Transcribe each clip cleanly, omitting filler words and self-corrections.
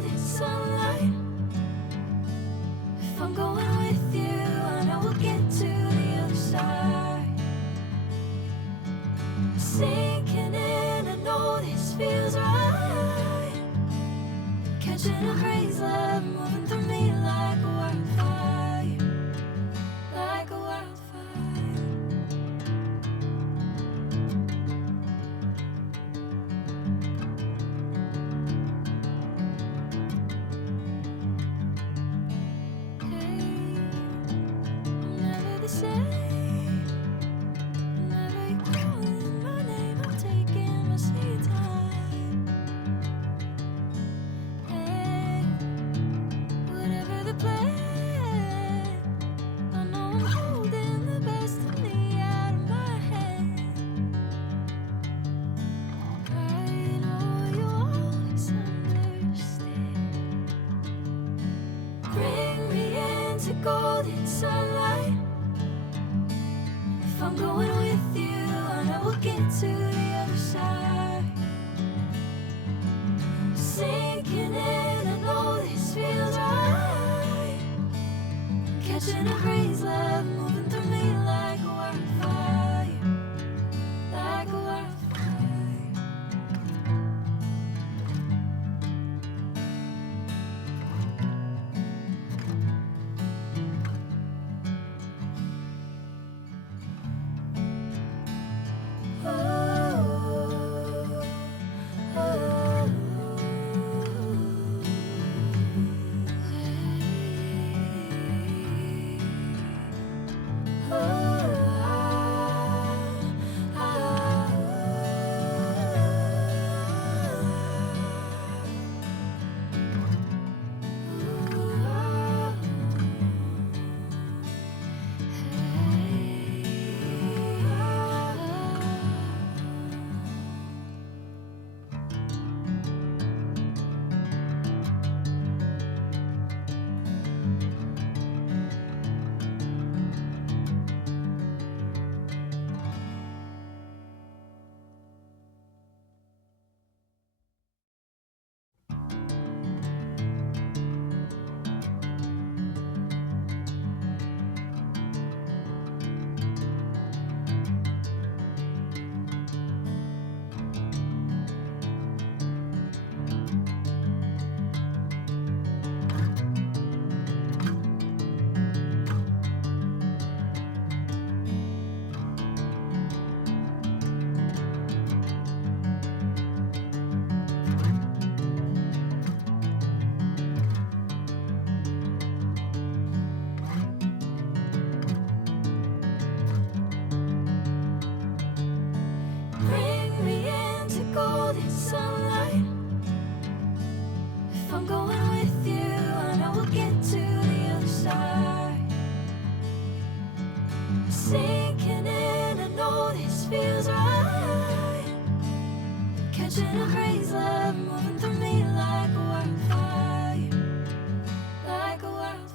golden sunlight. If I'm going with you, I know we'll get to the other side. Sinking in, I know this feels right. Catching a crazy love moving through me like a wildfire, like a wildfire. Golden sunlight. If I'm going with you, I know we'll get to the other side. Sinking in, I know this feels right. Catching a crazy love moving through me like a wildfire, like a wildfire. Sinking in, I know this feels right. Catching a crazy love moving through me like a wildfire, like a wildfire.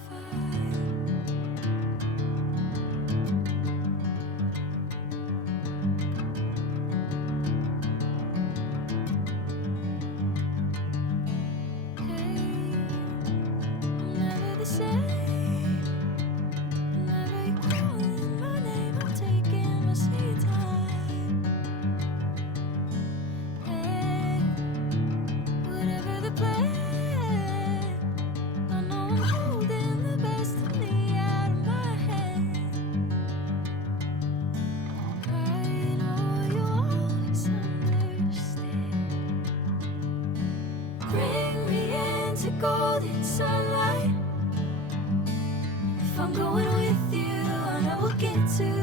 Hey, I'm never the same. Golden sunlight. If I'm going with you, I know we'll get to